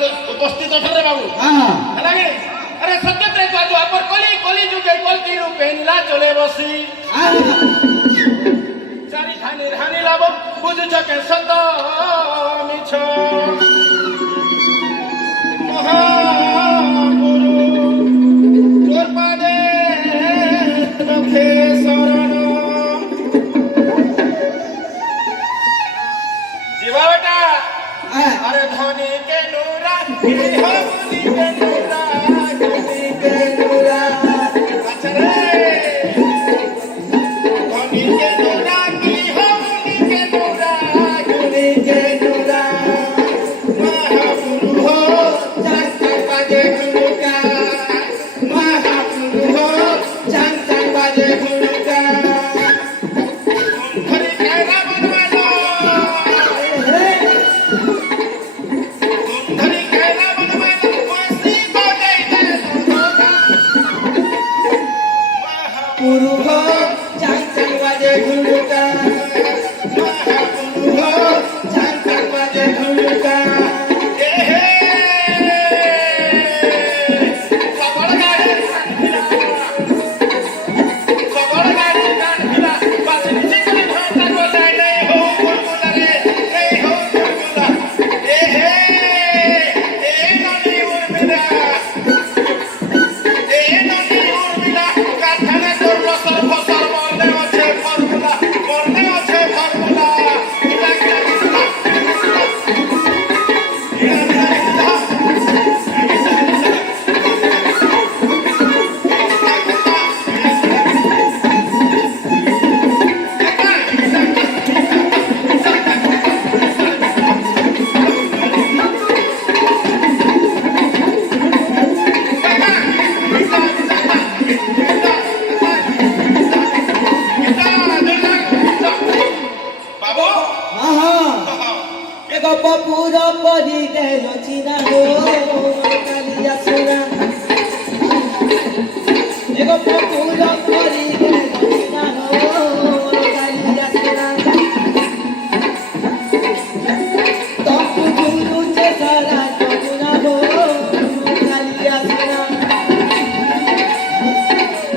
उपस्थित अठरे बाबू है कि अरे सत्यते तो आज पर कली कली जुगे कलकी रूपे नीला चले बसी चारि खानी रानी लाभ बुझुछ के सत मिछ महागुरु तोर पादे रखे शरण जीवा बेटा अरे धनी के नूरा हे हो मुनि के नूरा धनी के नूरा अच्छा रे धनी के नूरा की हो मुनि के नूरा धनी के नूरा महागुरु हो जान बाजे गुरु का महागुरु हो जान बाजे गुरु का धनी के रावण वाला पूरा परी दे रचिना हो कालिया सुना एगो पूरा परी दे रचिना हो कालिया सुना तू गुरु से सारा गुना हो कालिया सुना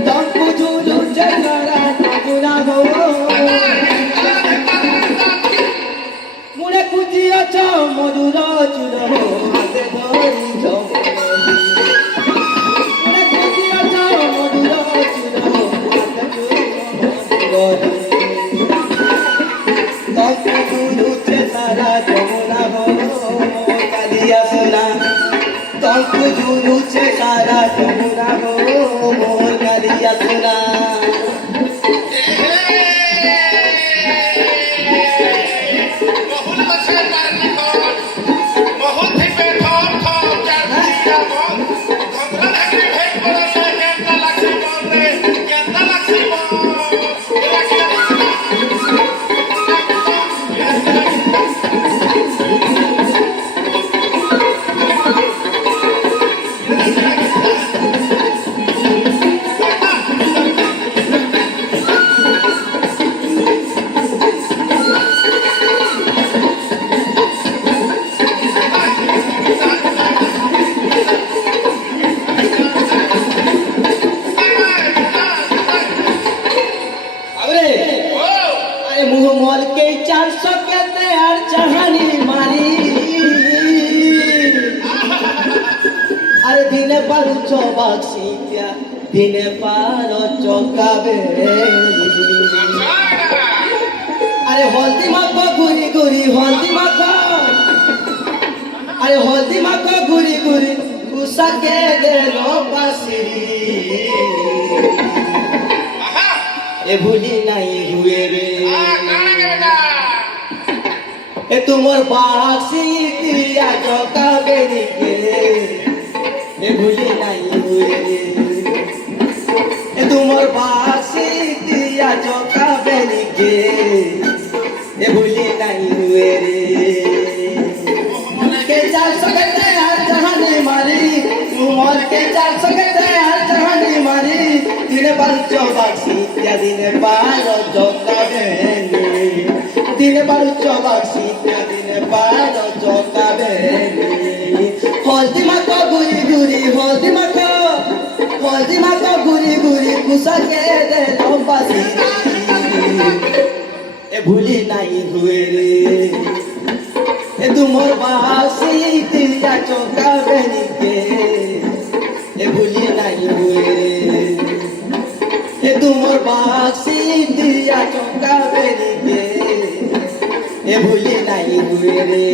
तू गुरु से सारा गुना हो मधुर चुर हो हाथे धरी मधुर चुर हो हाथे गुरु से सारा जमुना हो कालिया सोना तंकु गुरु से सारा जमुना हो कालिया सोना दिने पार चौबाक्सिया दिने पार चौकाबे अरे हल्दी माखो घुरी घुरी हल्दी माखो अरे हल्दी माखो घुरी घुरी गुस्सा के दे लो पासी ए भूली नहीं हुए रे ए तुमर बाक्सी दिया चौकाबे के ए भूली नहीं हुए ए तुमर बासी दिया चौका बेली के ए भूली नहीं हुए के चार सकते हर जहानी मारी तुमर के चार सकते हर जहानी मारी दिन पर चौबासी या दिन पार चौका बेली दिन पर चौबासी या दिन पार चौका बेली হলদি মাখো গুরি গুরি হলদি মাখো গুরি গুরি কুসাকে দে লম্বাসি এ ভুলি নাই হুয়ে রে এ তুমর বাসি দিয়া চৌকা বেনিকে এ ভুলি নাই হুয়ে রে এ তুমর বাসি দিয়া চৌকা বেনিকে এ ভুলি নাই হুয়ে রে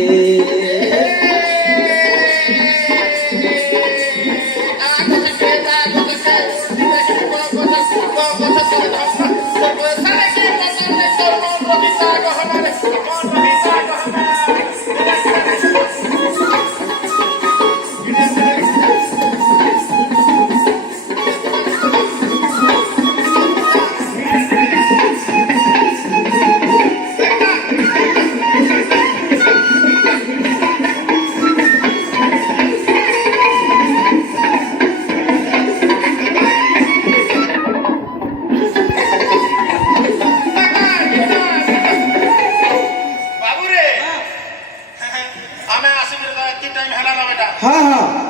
हाँ हाँ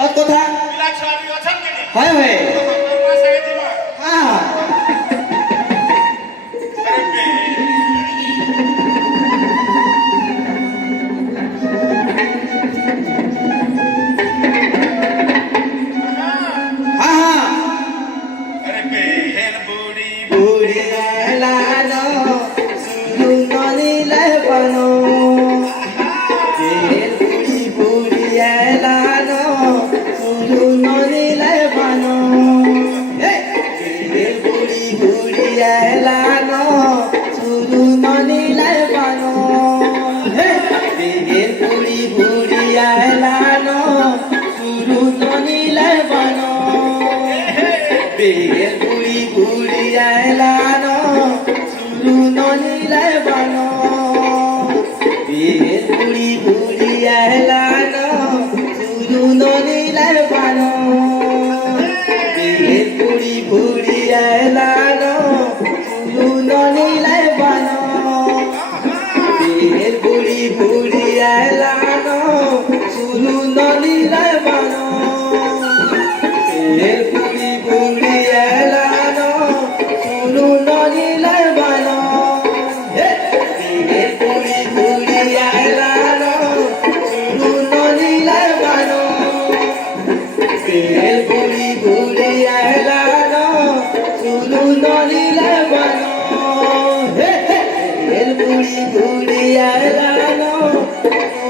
और कोथा हाय हाय हाँ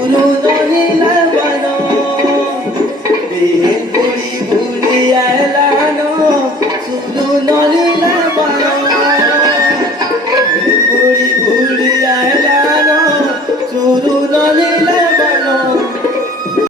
Guru Noni